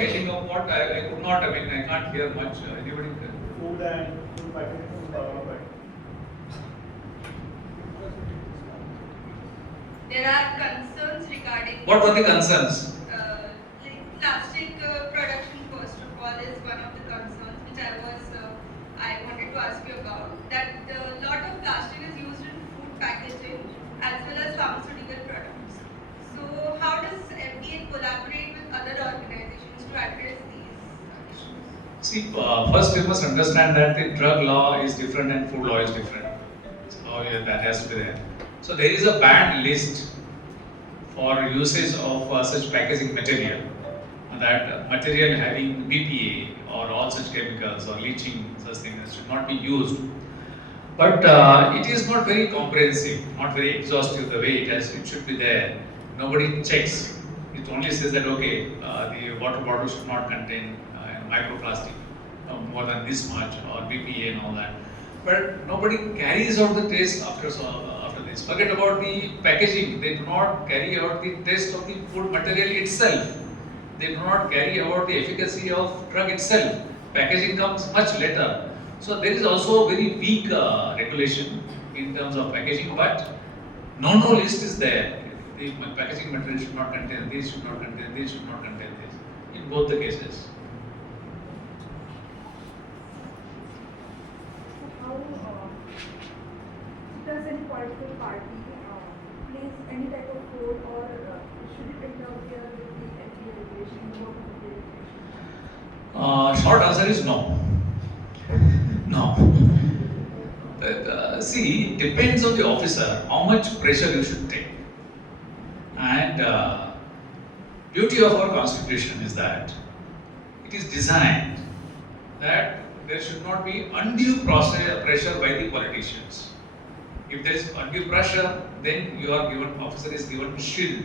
packaging of what? I could not, I mean, I can't hear much. Anybody can? Food and food packaging. There are concerns regarding. What were the concerns? Like plastic production, first of all, is one of the concerns which I wanted to ask you about. That a lot of plastic is used in food packaging as well as pharmaceutical products. So how does FDA collaborate with other organizations to address these issues? See, first we must understand that the drug law is different and food law is different. So that has to be there. So there is a banned list for usage of such packaging material. That material having BPA or all such chemicals or leaching such things should not be used. But it is not very comprehensive, not very exhaustive the way it should be there. Nobody checks. It only says that okay, the water bottle should not contain microplastic more than this much or BPA and all that. But nobody carries out the test after this. Forget about the packaging. They do not carry out the test of the food material itself. They do not carry out the efficacy of drug itself. Packaging comes much later. So there is also a very weak regulation in terms of packaging, but no list is there. The packaging material should not contain this, should not contain this, should not contain this. In both the cases. Does any political party place any type of code, or should it interfere with the FDA regulation, work of the regulation? Short answer is no. No. See, it depends on the officer how much pressure you should take. And beauty of our constitution is that it is designed that there should not be undue pressure by the politicians. If there is undue pressure, then officer is given shield.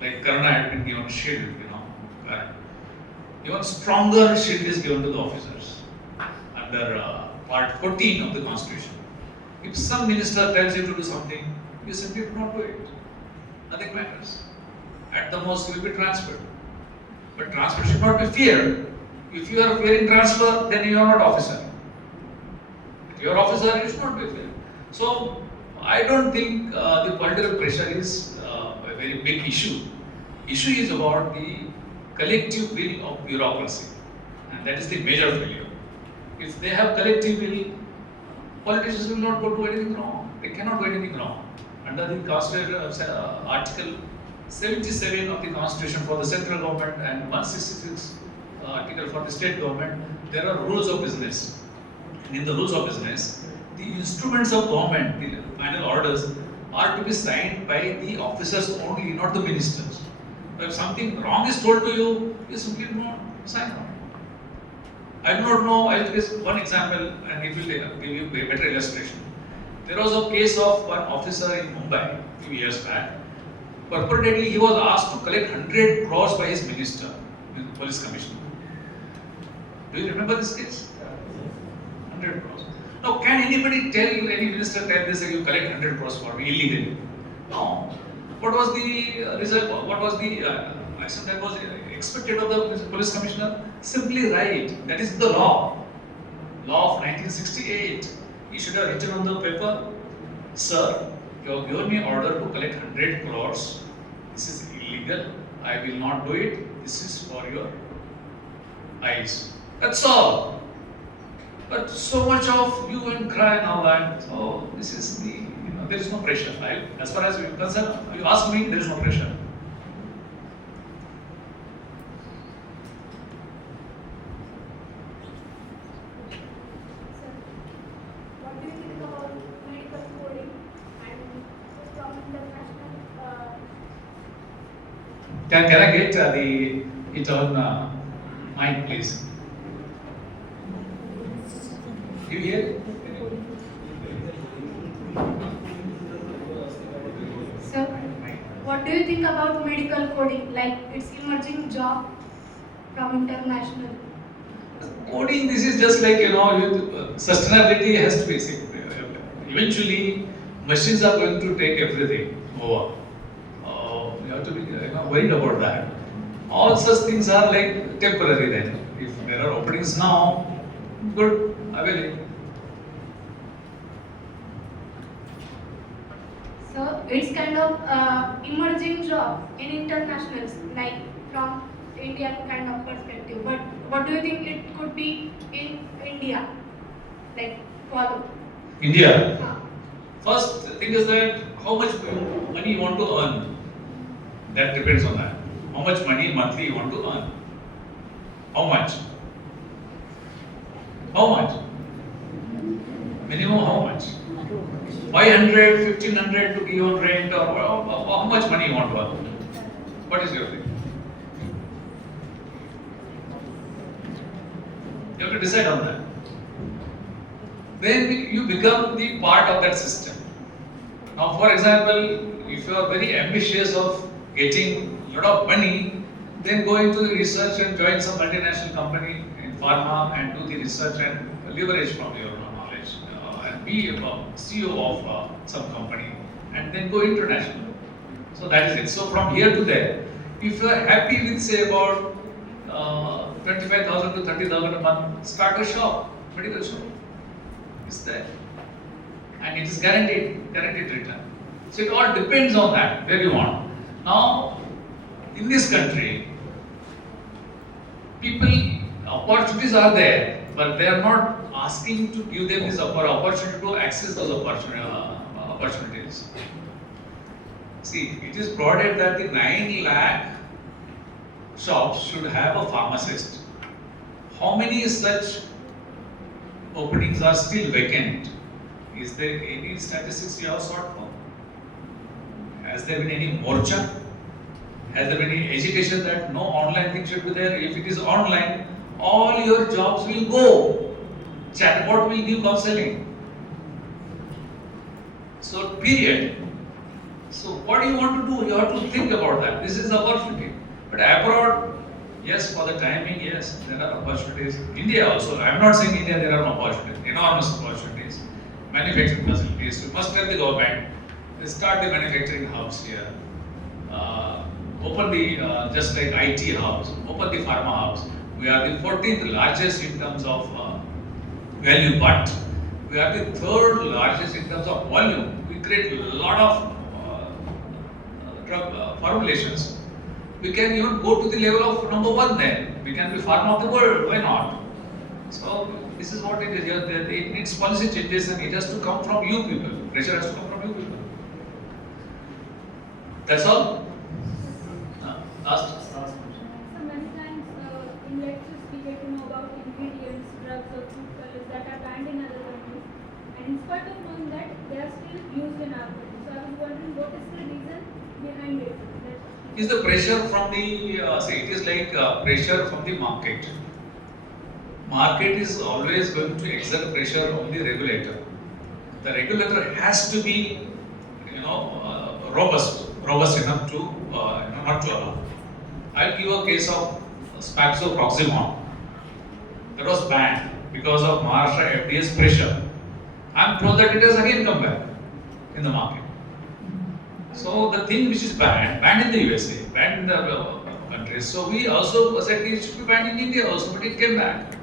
Like Karna had been given shield, Even stronger shield is given to the officers under part 14 of the constitution. If some minister tells you to do something, you simply do not do it. Nothing matters. At the most, you will be transferred. But transfer should not be feared. If you are fearing transfer, then you are not officer. If you are officer, you should not be feared. So, I don't think the political pressure is a very big issue. Issue is about the collective will of bureaucracy, and that is the major failure. If they have collective will, politicians will not do anything wrong. They cannot do anything wrong. Under the Article 77 of the Constitution for the central government and 166 article for the state government, there are rules of business. And in the rules of business, the instruments of government, the final orders, are to be signed by the officers only, not the ministers. If something wrong is told to you, you simply do not sign on it. I do not know, I will give one example and it will give you a better illustration. There was a case of one officer in Mumbai a few years back. Purportedly, he was asked to collect 100 crores by his minister, the police commissioner. Do you remember this case? 100 crores. Now, can anybody tell you, any minister tell this, that you collect 100 crores for me illegally? No. What was the result? What was the action that was expected of the police commissioner? Simply write. That is the law. Law of 1968. He should have written on the paper, sir, you have given me order to collect 100 crores. This is illegal. I will not do it. This is for your eyes. That's all. But so much of you and cry and all that. So this is the, there is no pressure. Right? As far as you are concerned, you ask me, there is no pressure. What do you think about medical coding and from international? Can I get it on mic, please? You hear? So, what do you think about medical coding? Like it's emerging job from international. Coding, this is just like, sustainability has to be, eventually machines are going to take everything over. You have to be worried about that. All such things are like temporary then. If there are openings now, good, avail it. So it's kind of emerging job in internationals, like from Indian kind of perspective. But what do you think it could be in India? Like follow. India. Uh, First thing is that how much money you want to earn. That depends on that. How much money monthly you want to earn. How much? How much? Minimum how much? 500, 1500 to give on rent, or how much money you want to earn? What is your thing? You have to decide on that. Then you become the part of that system. Now, for example, if you are very ambitious of getting a lot of money, then go into the research and join some multinational company in pharma and do the research and leverage from your knowledge and be a CEO of some company and then go international. So that is it. So from here to there, if you are happy with say about 25,000 to 30,000 a month, start a shop, medical shop. It's there. And it is guaranteed return. So it all depends on that, where you want. Now, in this country, people, opportunities are there, but they are not asking to give them this opportunity to access those opportunities. See, it is brought that the 9 lakh shops should have a pharmacist. How many such openings are still vacant? Is there any statistics you have sought for? Has there been any morcha? Has there been any agitation that no online thing should be there? If it is online, all your jobs will go. Chatbot will give counseling. So, period. So, what do you want to do? You have to think about that. This is the opportunity. But abroad, yes, for the timing, yes, there are opportunities. India also, I am not saying India, there are no opportunities, enormous opportunities. Manufacturing facilities, we must tell the government, start the manufacturing hubs here. Open the, just like IT hubs, open the pharma hubs. We are the 14th largest in terms of value, but we are the 3rd largest in terms of volume. We create a lot of drug formulations. We can even go to the level of number 1 then. We can be pharma of the world, why not? So this is what it is. It needs policy changes and it has to come from you people. Pressure has to come from you people. That's all? Last. So many times in lectures we get to know about ingredients, drugs or food colors that are banned in other countries, and in spite of knowing that, they are still used in our country. So I was wondering what is the reason behind it? Is the pressure from the, say it is like pressure from the market. Market is always going to exert pressure on the regulator. The regulator has to be, robust enough to, not to allow. I'll give a case of Spaxoproximon. That was banned because of Maharashtra FDA's pressure. I'm told that it has again come back in the market. So the thing which is banned in the USA, banned in the countries. So we also said it should be banned in India also, but it came back.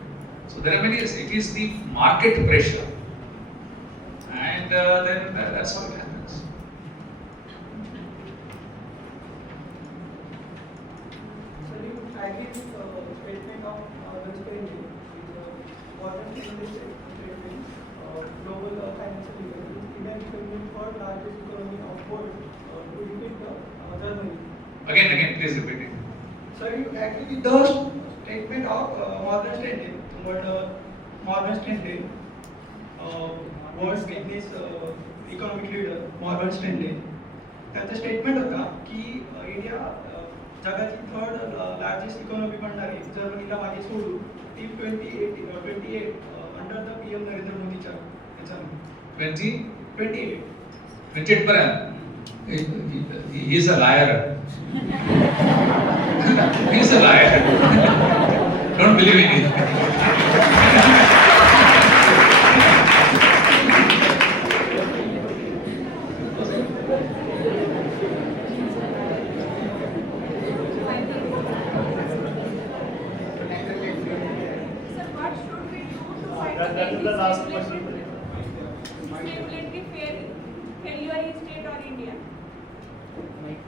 So there are many. It is the market pressure, and then that's how it happens. So you agree with statement of transparency, modern statement, global financial leader, India becoming third largest economy of world, to defeat Germany. Again, please repeat it. So you agree with the statement of Morgan Stanley, world's biggest economic leader, Morgan Stanley. त्यांचा statement होता की India जगाची 3rd largest economy बनणार आहे जर्मनीला मागे सोडून ती 28 अंडर द पीएम नरेंद्र मोदीच्या याच्यामध्ये 28 पर्यंत. He is a liar. He is a liar. Don't believe in it. that is the last question. Regulatory failure in state or India.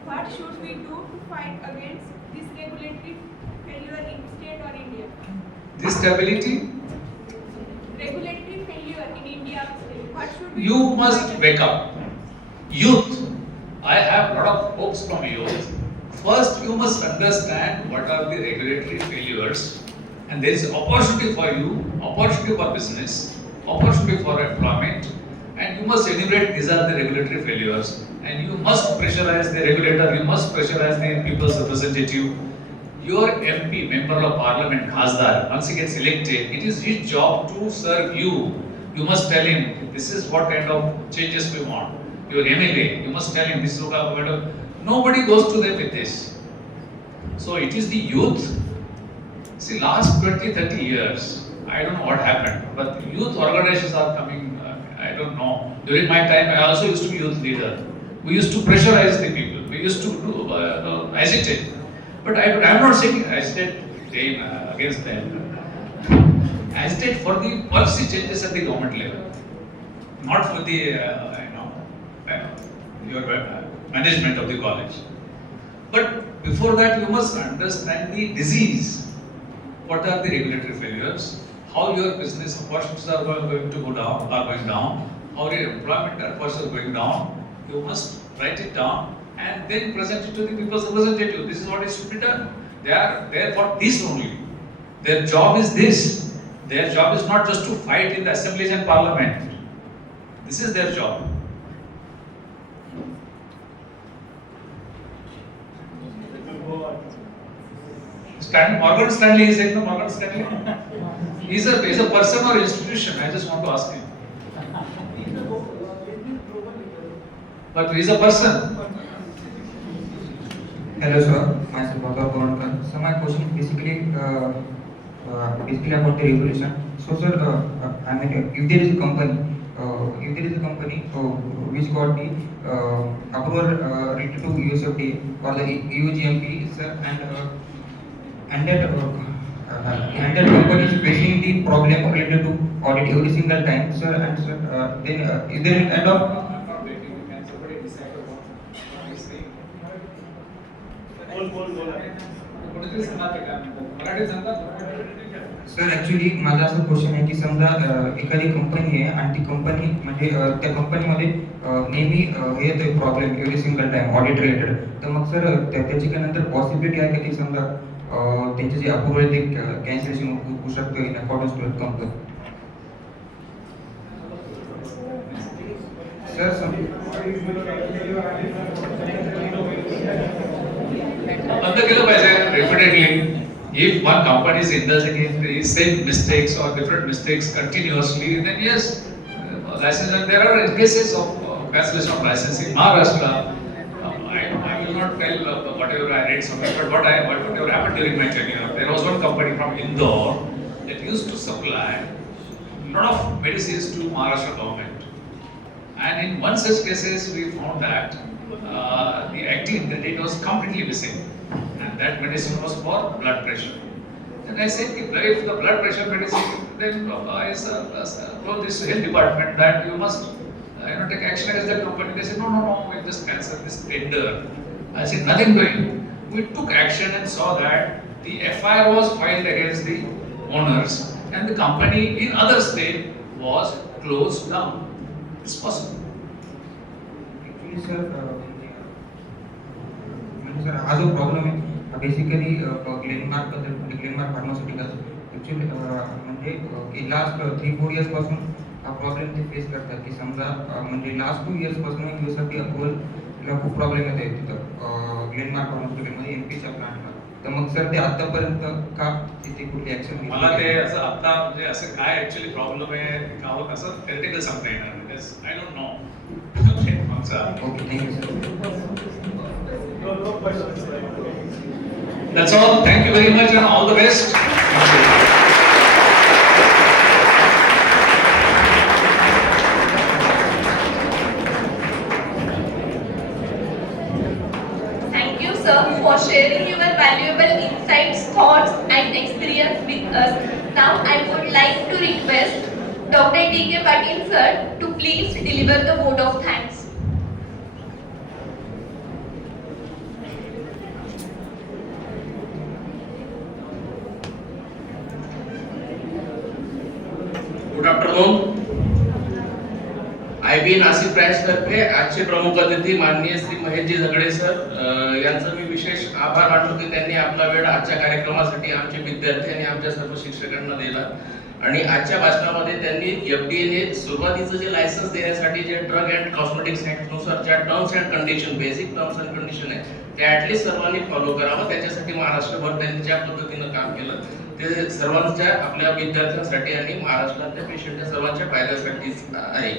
What should we do to fight against this regulatory failure in state or India? This stability, Regulatory failure in India or state. What should we you do to must fight wake up. Youth, I have a lot of hopes from youth. First, you must understand what are the regulatory failures, and there is opportunity for you, opportunity for business, opportunity for employment, and you must enumerate these are the regulatory failures, and you must pressurize the regulator, you must pressurize the people's representative. Your MP, Member of Parliament, Khasdar, once he gets elected, it is his job to serve you. You must tell him, this is what kind of changes we want. Your MLA, you must tell him, this is what kind of... Nobody goes to them with this. So it is the youth. See, last 20-30 years, I don't know what happened, but youth organizations are coming, I don't know. During my time, I also used to be youth leader. We used to pressurize the people. We used to do, agitate. But I am not saying agitate against them. Agitate for the policy changes at the government level, not for the your management of the college. But before that, you must understand the disease. What are the regulatory failures? How your business opportunities are going to go down, how your employment opportunities are going down. You must write it down and then present it to the people's representative. This is what is to be done. They are there for this only. Their job is this. Their job is not just to fight in the assemblies and parliament. This is their job. Morgan Stanley is it? No, Morgan Stanley. He's a person or institution. I just want to ask him. But he's a person. Hello sir, myself Bhagav Gorankar. So my question is basically about the regulation. So sir, I mean, if there is a company, which got the approval related to USFDA or the EU GMP, sir, and that company is facing the problem related to audit every single time, sir, and sir, then is there any kind of sir actually माझा असा question आहे की समजा एखादी company आहे आणि ती company म्हणजे त्या कंपनीमध्ये नेहमी हे येतोय problem every single time audit related तर मग सर त्याची काय नंतर पॉसिबिलिटी आहे का की समजा त्यांचे जे अप्रुव्हल ते कॅन्सलेशन होऊ शकतं in accordance to company sir बंद केलं पाहिजे repeatedly. If one company is indulging in the same mistakes or different mistakes continuously, then yes, license. And there are cases of cancellation of licensing. Maharashtra, I will not tell whatever I read somewhere, but whatever happened during my tenure, there was one company from Indore that used to supply a lot of medicines to Maharashtra government. And in one such cases, we found that the active ingredient was completely missing. And that medicine was for blood pressure. And I said, if the blood pressure medicine, then I told this health department that you must take action against that company. They said, no, we'll just cancel this tender. I said, nothing doing. We took action and saw that the FIR was filed against the owners and the company in other state was closed down. It's possible. Actually, sir, हा जो problem आहे basically Glenmark pharmaceuticals actually म्हणजे last 3-4 years पासून हा problem ते face करतात की समजा म्हणजे लास्ट 2 इयर्स पासून यूसाठी अप्रुव्हलला खूप प्रॉब्लेम येत आहेत तिथं ग्लेनमार्क फार्मास्युटिकलमध्ये एमपीच्या प्लांटला तर मग सर ते आतापर्यंत का तिथे कुठली ॲक्शन मला ते असं आता म्हणजे असं काय ॲक्च्युअली प्रॉब्लेम आहे का होत असं थेरिटिकल सांगता येणार because I don't know okay thank you sir That's all. Thank you very much and all the best. Thank you, sir, for sharing your valuable insights, thoughts, and experience with us. Now, I would like to request Dr. D.K. Patil sir to please deliver the vote of thanks. Good afternoon. IB Nashik branch तर्फे आजचे प्रमुख अतिथी माननीय श्री महेशजी झगडे sir यांचं मी विशेष आभार मानतो की त्यांनी आपला वेळ आजच्या कार्यक्रमासाठी आमचे विद्यार्थी आणि आमच्या सर्व शिक्षकांना दिला. आणि आजच्या भाषणामध्ये त्यांनी FDA ने सुरुवातीचं जे लायसन्स देण्यासाठी जे ड्रग अँड कॉस्मेटिक्स ऍक्ट नुसार ज्या terms and condition basic terms and condition आहे त्या ऍटलीस्ट सर्वांनी फॉलो करावं. त्याच्यासाठी महाराष्ट्रभर त्यांनी ज्या पद्धतीनं काम केलं ते सर्वांच्या आपल्या विद्यार्थ्यांसाठी आणि महाराष्ट्रातल्या पेशंटच्या सर्वांच्या फायद्यासाठीच आहे.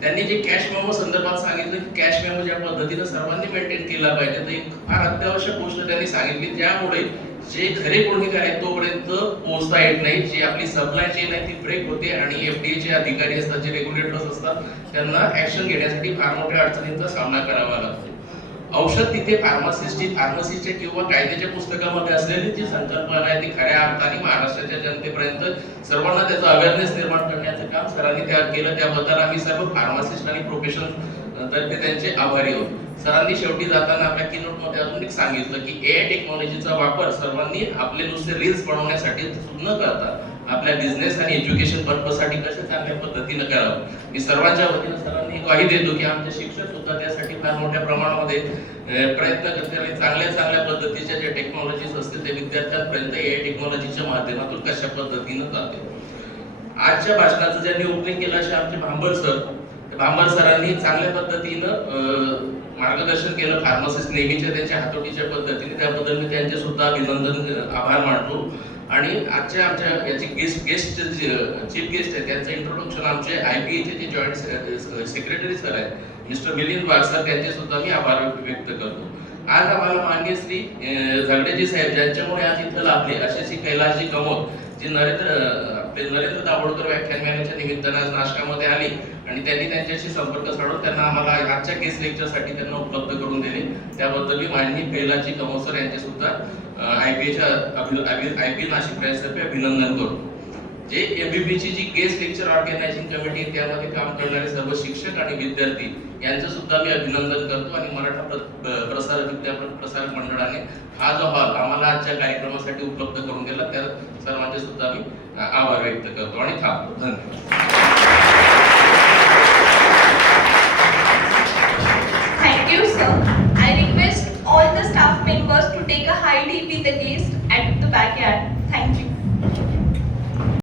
त्यांनी जे कॅश मेमो संदर्भात सांगितलं की कॅश मेमो ज्या पद्धतीनं सर्वांनी मेंटेन केला पाहिजे तर एक फार अत्यावश्यक गोष्ट त्यांनी सांगितली ज्यामुळे जे खरे गुन्हेगार आहेत तोपर्यंत पोहोचता येत नाही. जी आपली सप्लाय चेन आहे ती ब्रेक होते आणि FDA चे अधिकारी असतात जे रेग्युलेटर्स असतात त्यांना ऍक्शन घेण्यासाठी फार मोठ्या अडचणींचा सामना करावा लागतो. औषध तिथे फार्मसीच्या किंवा कायद्याच्या पुस्तकामध्ये असलेली जी संकल्पना आहे ती खऱ्या अर्थाने महाराष्ट्राच्या जनतेपर्यंत सर्वांना त्याचा अवेअरनेस निर्माण करण्याचं काम सरांनी केलं. त्याबद्दल आम्ही सर्व फार्मासिस्ट आणि प्रोफेशनल तर्फे त्यांचे आभारी आहोत. सरांनी शेवटी जाताना आपल्या कीनोट मध्ये अजून एक सांगितलं की AI टेक्नॉलॉजीचा वापर सर्वांनी आपले नुसते रील्स बनवण्यासाठी न करता आपल्या बिझनेस आणि एज्युकेशन पर्पज साठी कशा चांगल्या पद्धतीनं करावं. मी सर्वांच्या वतीनं सरांनी ग्वाही देतो की आमचे शिक्षक सुद्धा त्यासाठी फार मोठ्या प्रमाणामध्ये प्रयत्न करतील आणि चांगल्या पद्धतीच्या जे टेक्नॉलॉजीज असतील ते विद्यार्थ्यांपर्यंत AI टेक्नॉलॉजीच्या माध्यमातून कशा पद्धतीनं जाते. आजच्या भाषणाचं ज्यांनी ओपनिंग केलं असे आमचे भांबर सरांनी चांगल्या पद्धतीनं मार्गदर्शन केलं फार्मासिस्ट नेहमीच्या त्यांच्या हातोटीच्या पद्धतीने. त्याबद्दल मी त्यांचे सुद्धा अभिनंदन आभार मानतो. आणि आजच्या आमच्या याची चीफ गेस्ट आहे त्यांचं इंट्रोडक्शन आमचे IPA चे जे जॉईंट सेक्रेटरी सर आहेत मिस्टर मिलिंद वाघ सर त्यांचे सुद्धा मी आभार व्यक्त करतो. आज आम्हाला माननीय श्री झगडेजी साहेब ज्यांच्यामुळे आज इथं लाभले असे श्री कैलासजी कमोद जी नरेंद्र दाभोळकर व्याख्यानमालेच्या निमित्तानं आज नाशकामध्ये आली आणि त्यांनी त्यांच्याशी संपर्क साधून त्यांना आम्हाला आजच्या गेस्ट लेक्चरसाठी त्यांना उपलब्ध करून दिले. त्याबद्दल मी माननीय कैलासजी कमोद सर यांचे सुद्धा IB नाशिक ब्रँच तर्फे अभिनंदन करतो. जे MBB ची जी गेस्ट लेक्चर ऑर्गनायझिंग कमिटी आहे त्यामध्ये काम करणारे सर्व शिक्षक आणि विद्यार्थी यांचं सुद्धा मी अभिनंदन करतो. आणि मराठा प्रसारक मंडळाने हा जो हॉल आम्हाला आजच्या कार्यक्रमासाठी उपलब्ध करून दिला त्या सर्वांचे सुद्धा मी आभार व्यक्त करतो आणि थांबतो. धन्यवाद. Thank you, sir. I request all the staff members to take a high tea with the guests at the backyard. Thank you.